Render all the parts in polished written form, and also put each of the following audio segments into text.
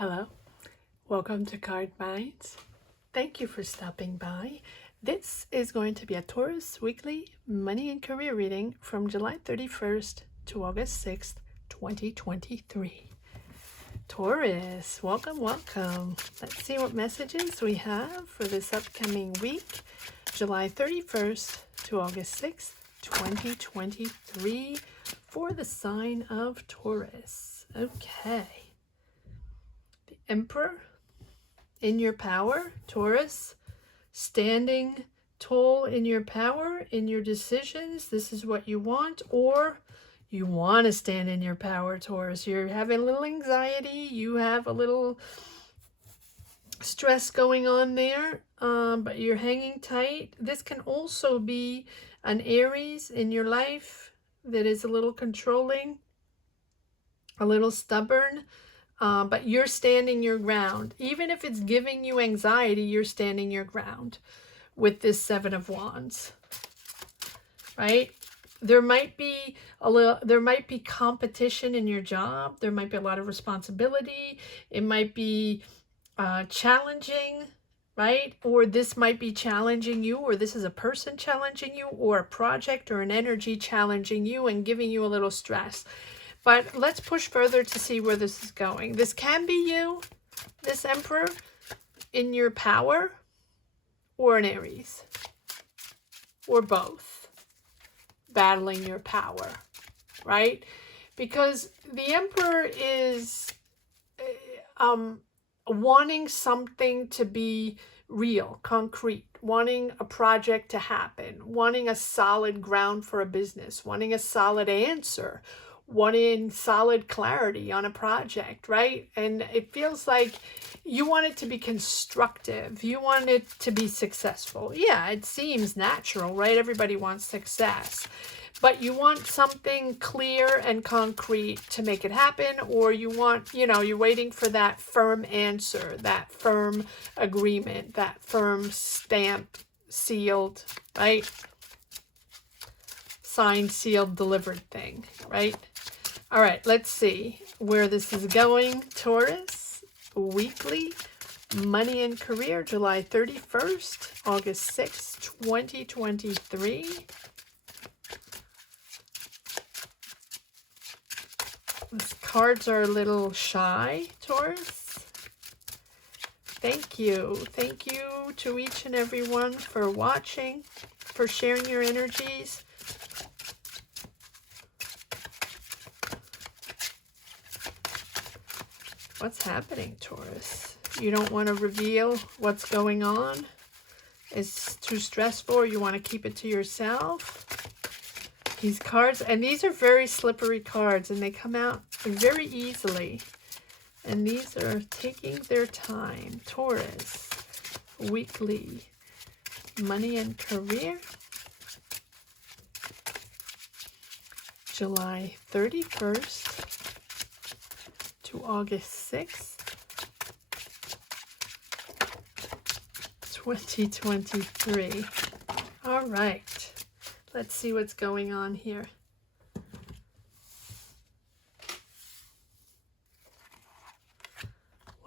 Hello, welcome to Card Minds. Thank you for stopping by. This is going to be a Taurus weekly money and career reading from July 31st to August 6th, 2023. Taurus, welcome. Let's see what messages we have for this upcoming week, July 31st to August 6th, 2023, for the sign of Taurus. Okay. Emperor, in your power, Taurus, standing tall in your power, in your decisions. This is what you want, or you want to stand in your power, Taurus. You're having a little anxiety, you have a little stress going on there, but you're hanging tight. This can also be an Aries in your life that is a little controlling, a little stubborn. But you're standing your ground. Even if it's giving you anxiety, you're standing your ground with this Seven of Wands, right? There might be competition in your job. There might be a lot of responsibility. It might be challenging, right? Or this might be challenging you, or this is a person challenging you, or a project or an energy challenging you and giving you a little stress. But let's push further to see where this is going. This can be you, this Emperor, in your power, or an Aries, or both, battling your power, right? Because the Emperor is wanting something to be real, concrete, wanting a project to happen, wanting a solid ground for a business, wanting a solid answer, wanting solid clarity on a project, right? And it feels like you want it to be constructive. You want it to be successful. Yeah, it seems natural, right? Everybody wants success. But you want something clear and concrete to make it happen, or you want, you're waiting for that firm answer, that firm agreement, that firm stamp, sealed, right? Signed, sealed, delivered thing, right? All right, let's see where this is going. Taurus, weekly, money and career, July 31st, August 6th, 2023. These cards are a little shy, Taurus. Thank you. Thank you to each and every one for watching, for sharing your energies. What's happening, Taurus? You don't want to reveal what's going on? It's too stressful, or you want to keep it to yourself? These cards, and these are very slippery cards, and they come out very easily. And these are taking their time. Taurus, weekly, money and career, July 31st. to August 6th, 2023. All right, let's see what's going on here.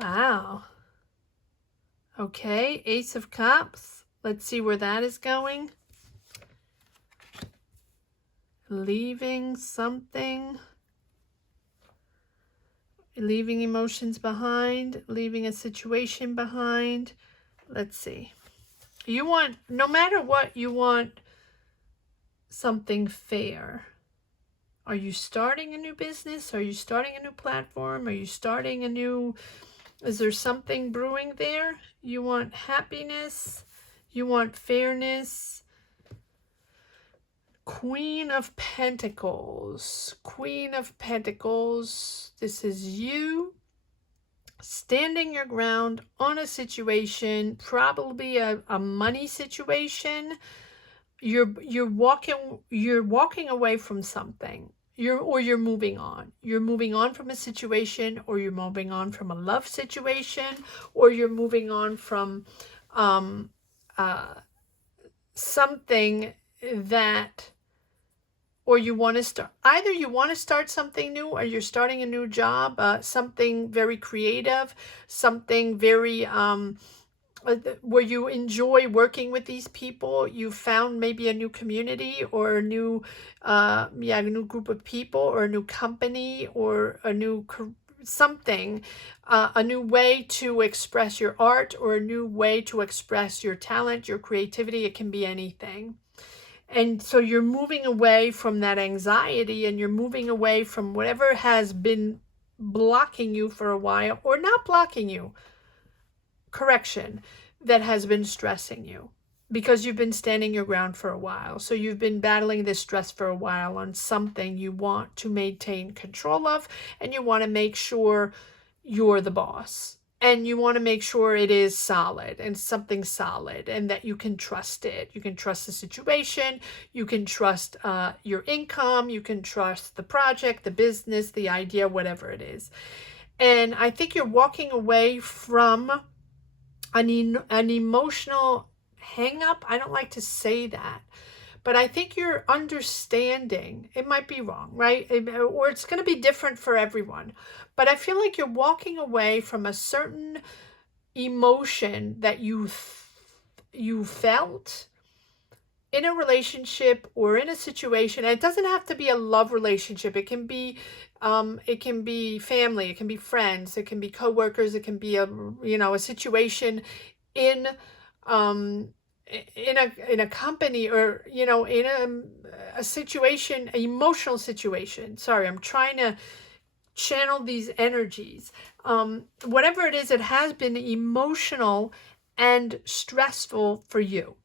Wow. Okay, Ace of Cups. Let's see where that is going. Leaving something. Leaving emotions behind, leaving a situation behind. Let's see. You want, no matter what, you want something fair. Are you starting a new business? Are you starting a new platform? Are you starting a new, is there something brewing there? You want happiness. You want fairness. Queen of Pentacles. Queen of Pentacles. This is you standing your ground on a situation, probably a money situation. You're walking away from something. You're moving on. You're moving on from a situation, or you're moving on from a love situation, or you're moving on from something that or you want to start, either you want to start something new, or you're starting a new job, something very creative, something very where you enjoy working with these people. You found maybe a new community, or a new a new group of people, or a new company, or a new something, a new way to express your art, or a new way to express your talent, your creativity. It can be anything. And so you're moving away from that anxiety, and you're moving away from whatever has been blocking you for a while, or not blocking you, correction, that has been stressing you, because you've been standing your ground for a while. So you've been battling this stress for a while on something you want to maintain control of, and you want to make sure you're the boss. And you want to make sure it is solid, and something solid, and that you can trust it. You can trust the situation. You can trust your income. You can trust the project, the business, the idea, whatever it is. And I think you're walking away from an emotional hang up. I don't like to say that, but I think you're understanding. It might be wrong, right? Or it's going to be different for everyone. But I feel like you're walking away from a certain emotion that you felt in a relationship or in a situation. And it doesn't have to be a love relationship. It can be family, it can be friends, it can be coworkers, it can be a situation in a company, or in a situation, an emotional situation. Sorry, I'm trying to channel these energies. Whatever it is, it has been emotional and stressful for you,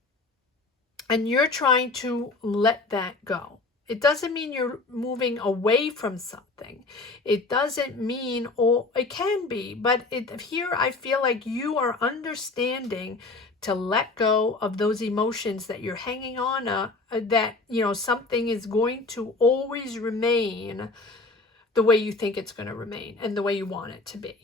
and you're trying to let that go. It doesn't mean you're moving away from something. It doesn't mean, or it can be, but here I feel like you are understanding to let go of those emotions that you're hanging on, that, something is going to always remain the way you think it's going to remain, and the way you want it to be.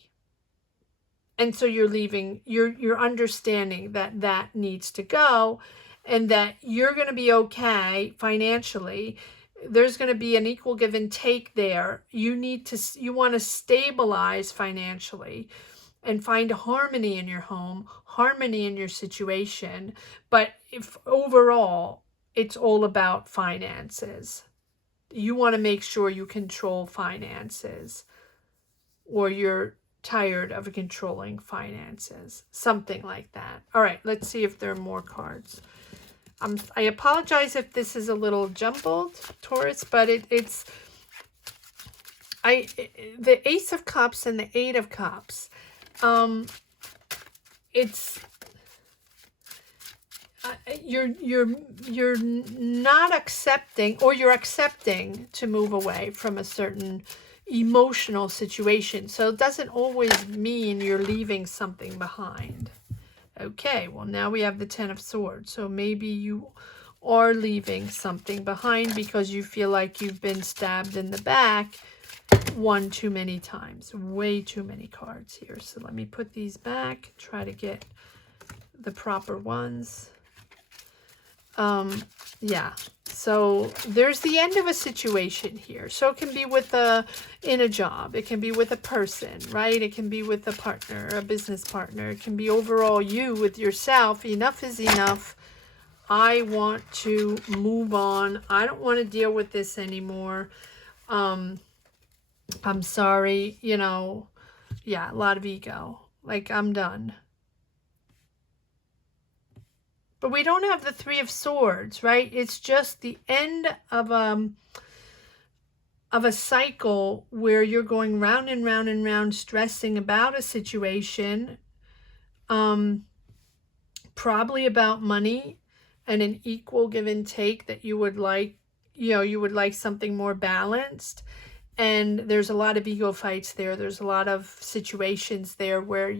And so you're understanding that needs to go, and that you're going to be okay financially. There's going to be an equal give and take there. You want to stabilize financially and find harmony in your home, harmony in your situation. But if overall, it's all about finances. You want to make sure you control finances, or you're tired of controlling finances. Something like that. All right, let's see if there are more cards. I apologize if this is a little jumbled, Taurus, but the Ace of Cups and the Eight of Cups. It's you're not accepting, or you're accepting to move away from a certain emotional situation. So it doesn't always mean you're leaving something behind. Okay, well, now we have the Ten of Swords. So maybe you are leaving something behind because you feel like you've been stabbed in the back one too many times. Way too many cards here. So let me put these back, try to get the proper ones. Yeah, so there's the end of a situation here. So it can be in a job, it can be with a person, right? It can be with a partner, a business partner. It can be overall you with yourself. Enough is enough. I want to move on. I don't want to deal with this anymore. I'm sorry, yeah, a lot of ego. Like, I'm done. But we don't have the Three of Swords, right? It's just the end of a cycle where you're going round and round and round, stressing about a situation, probably about money and an equal give and take that you would like, you would like something more balanced. And there's a lot of ego fights there. There's a lot of situations there where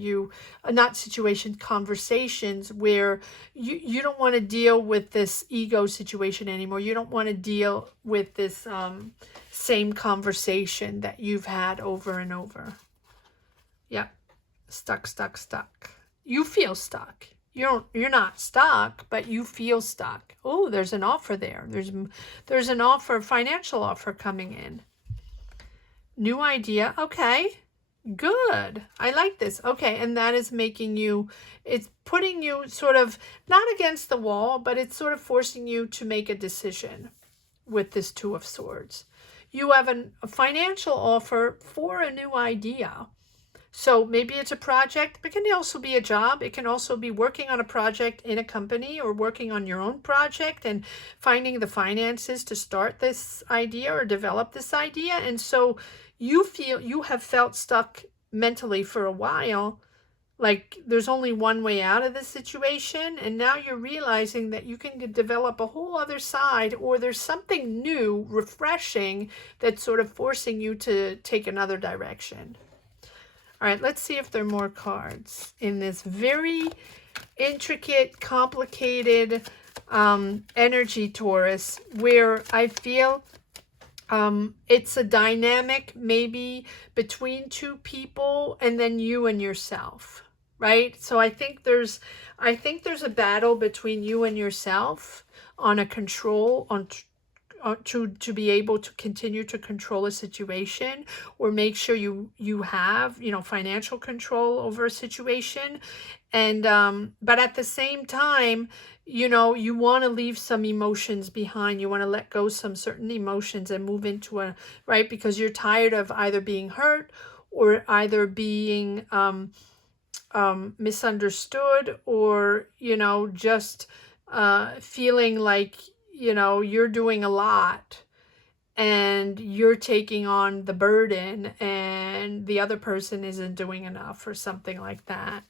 conversations where you don't want to deal with this ego situation anymore. You don't want to deal with this same conversation that you've had over and over. Yep. Stuck. You feel stuck. You're not stuck, but you feel stuck. Oh, there's an offer there. There's an offer, financial offer coming in. New idea. Okay. Good. I like this. Okay, and that is making you, it's putting you sort of not against the wall, but it's sort of forcing you to make a decision with this Two of Swords. You have a financial offer for a new idea. So maybe it's a project, but it can also be a job. It can also be working on a project in a company or working on your own project and finding the finances to start this idea or develop this idea. And so you feel you have felt stuck mentally for a while, like there's only one way out of this situation. And now you're realizing that you can develop a whole other side, or there's something new, refreshing, that's sort of forcing you to take another direction. All right, let's see if there are more cards in this very intricate, complicated energy, Taurus, where I feel it's a dynamic maybe between two people and then you and yourself, right? So I think there's a battle between you and yourself on a control, to be able to continue to control a situation, or make sure you have, you know, financial control over a situation. And but at the same time, you know, you want to leave some emotions behind. You want to let go some certain emotions and move into a, right, because you're tired of either being hurt or either being misunderstood, or, you know, just feeling like, you know, you're doing a lot and you're taking on the burden and the other person isn't doing enough or something like that.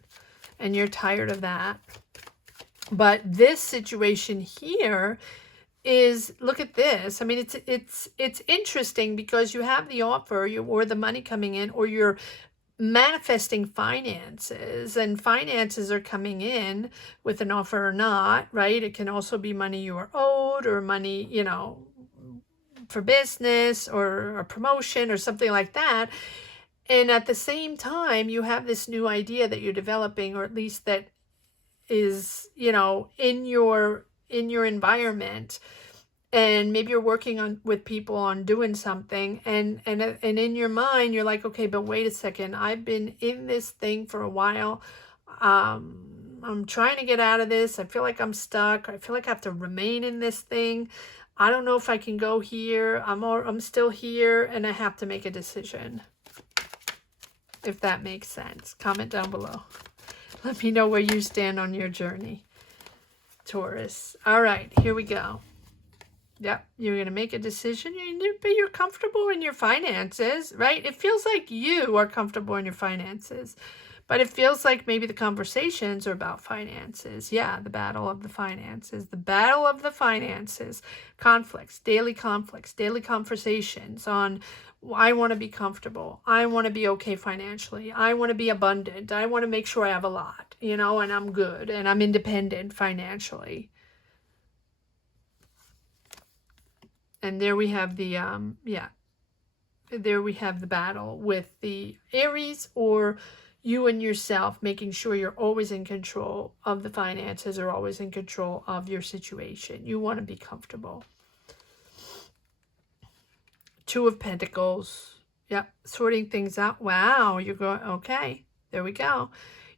And you're tired of that. But this situation here is, look at this. I mean, it's interesting because you have the offer, or the money coming in, or you're manifesting finances, and finances are coming in with an offer or not, right? It can also be money you are owed, or money, you know, for business or a promotion or something like that. And at the same time, you have this new idea that you're developing, or at least that is, you know, in your environment. And maybe you're working with people on doing something, and in your mind you're like, okay, but wait a second, I've been in this thing for a while. I'm trying to get out of this. I feel like I'm stuck. I feel like I have to remain in this thing. I don't know if I can go here. I'm still here, and I have to make a decision. If that makes sense, comment down below. Let me know where you stand on your journey, Taurus. All right, here we go. Yep, you're going to make a decision, but you're comfortable in your finances, right? It feels like you are comfortable in your finances, but it feels like maybe the conversations are about finances. Yeah, the battle of the finances, conflicts, daily conversations on, I want to be comfortable. I want to be okay financially. I want to be abundant. I want to make sure I have a lot, you know, and I'm good and I'm independent financially. And there we have the, there we have the battle with the Aries, or you and yourself, making sure you're always in control of the finances, or always in control of your situation. You want to be comfortable. Two of Pentacles. Yep, sorting things out. Wow, you're going, okay, there we go.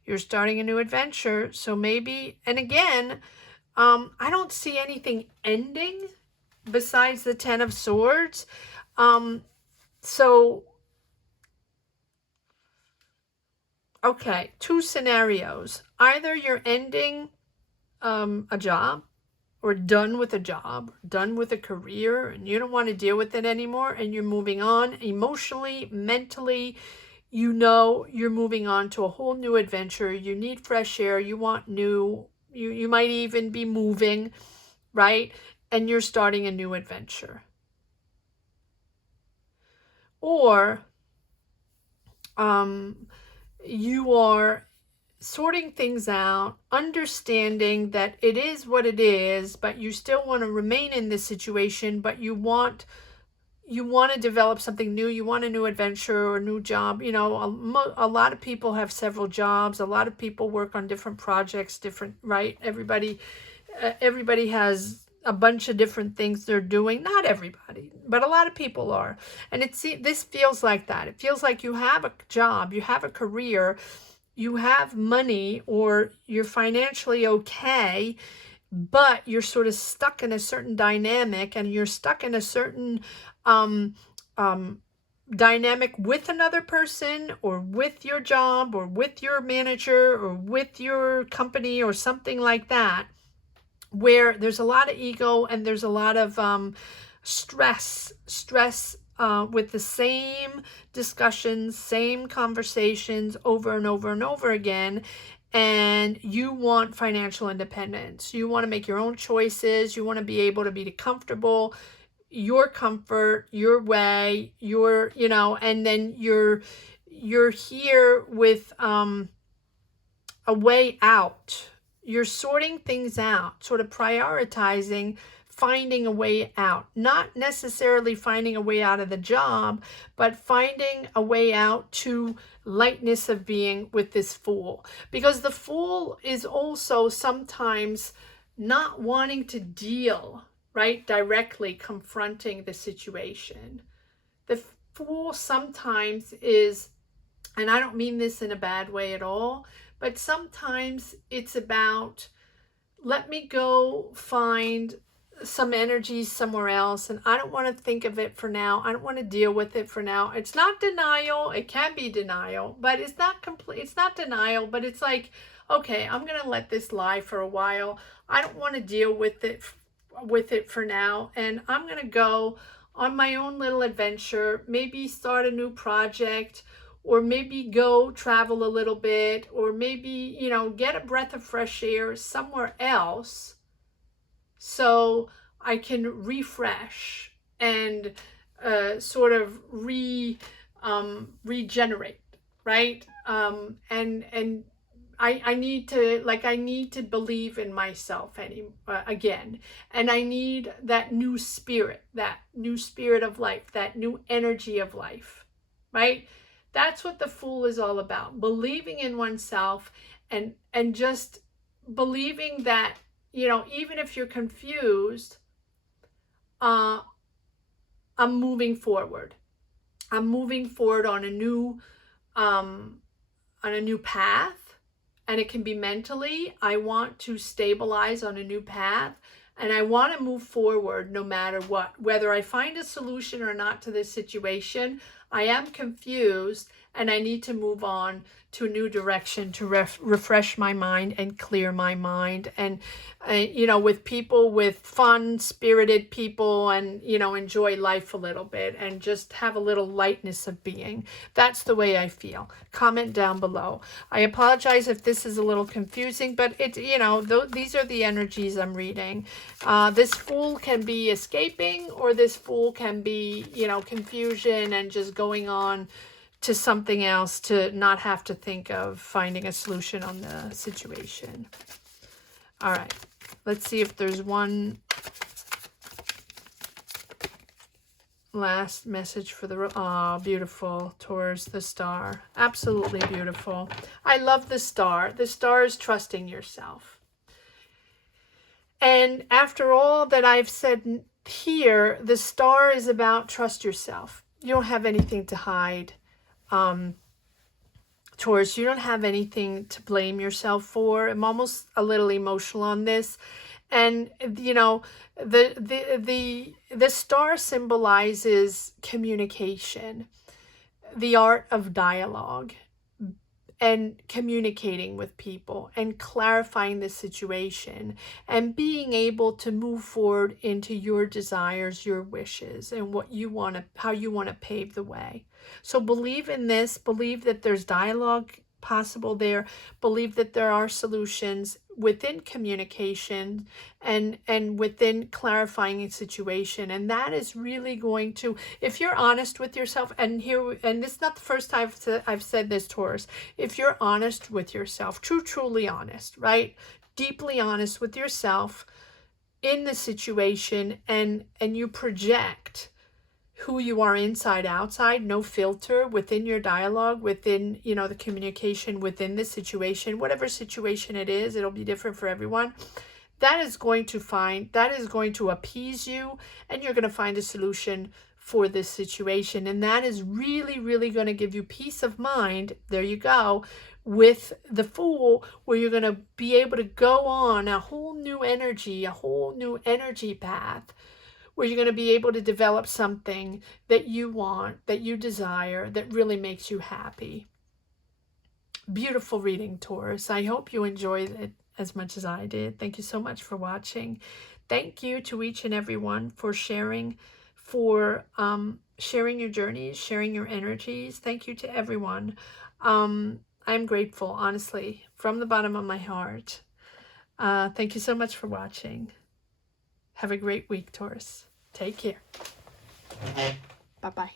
You're starting a new adventure. So maybe, and again, I don't see anything ending besides the Ten of Swords. So, okay, two scenarios. Either you're ending a job, or done with a job, done with a career, and you don't want to deal with it anymore, and you're moving on emotionally, mentally. You know, you're moving on to a whole new adventure. You need fresh air. You want new, you might even be moving, right? And you're starting a new adventure. Or you are sorting things out, understanding that it is what it is, but you still want to remain in this situation, but you want you want to develop something new, you want a new adventure or a new job. You know, a lot of people have several jobs. A lot of people work on different projects, right? Everybody has a bunch of different things they're doing. Not everybody, but a lot of people are. And this feels like that. It feels like you have a job, you have a career, you have money, or you're financially okay, but you're sort of stuck in a certain dynamic, and you're stuck in a certain dynamic with another person, or with your job, or with your manager, or with your company, or something like that, where there's a lot of ego and there's a lot of stress with the same discussions, same conversations over and over and over again. And you want financial independence. You want to make your own choices. You want to be able to be comfortable, your comfort, your way, your, you know, and then you're here with a way out. You're sorting things out, sort of prioritizing, finding a way out. Not necessarily finding a way out of the job, but finding a way out to lightness of being with this Fool. Because the Fool is also sometimes not wanting to deal, right, directly confronting the situation. The Fool sometimes is, and I don't mean this in a bad way at all, but sometimes it's about, let me go find some energy somewhere else, and I don't want to think of it for now. I don't want to deal with it for now. It's not denial. It can be denial, but it's not complete. It's not denial, but it's like, okay, I'm going to let this lie for a while. I don't want to deal with it for now, and I'm going to go on my own little adventure, maybe start a new project, or maybe go travel a little bit, or maybe, you know, get a breath of fresh air somewhere else so I can refresh and sort of regenerate, right? And I need to believe in myself again, and I need that new spirit of life, that new energy of life, right? That's what the Fool is all about. Believing in oneself, and just believing that, you know, even if you're confused, I'm moving forward. I'm moving forward on a new path, and it can be mentally. I want to stabilize on a new path, and I want to move forward no matter what. Whether I find a solution or not to this situation, I am confused, and I need to move on to a new direction to refresh my mind and clear my mind. And, you know, with people, with fun, spirited people, and, you know, enjoy life a little bit and just have a little lightness of being. That's the way I feel. Comment down below. I apologize if this is a little confusing, but it, you know, these are the energies I'm reading. This Fool can be escaping, or this Fool can be, you know, confusion and just going on to something else, to not have to think of finding a solution on the situation. All right, let's see if there's one last message for the, oh, beautiful, Taurus, the Star. Absolutely beautiful. I love the Star. The Star is trusting yourself. And after all that I've said here, the Star is about trust yourself. You don't have anything to hide. Taurus, you don't have anything to blame yourself for. I'm almost a little emotional on this. And, you know, the Star symbolizes communication, the art of dialogue, and communicating with people and clarifying the situation and being able to move forward into your desires, your wishes, and what you want to, how you want to pave the way. So believe in this, believe that there's dialogue possible there, believe that there are solutions within communication and within clarifying a situation. And that is really going to, if you're honest with yourself, and this is not the first time I've said this, Taurus, if you're honest with yourself, truly honest, right? Deeply honest with yourself in the situation, and you project who you are inside, outside, no filter within your dialogue, within, you know, the communication within the situation, whatever situation it is, it'll be different for everyone. That is going to appease you, and you're going to find a solution for this situation. And that is really, really going to give you peace of mind. There you go. With the Fool, where you're going to be able to go on a whole new energy path, where you're going to be able to develop something that you want, that you desire, that really makes you happy. Beautiful reading, Taurus. I hope you enjoyed it as much as I did. Thank you so much for watching. Thank you to each and every one for sharing, sharing your journeys, sharing your energies. Thank you to everyone. I'm grateful, honestly, from the bottom of my heart. Thank you so much for watching. Have a great week, Taurus. Take care. Bye-bye.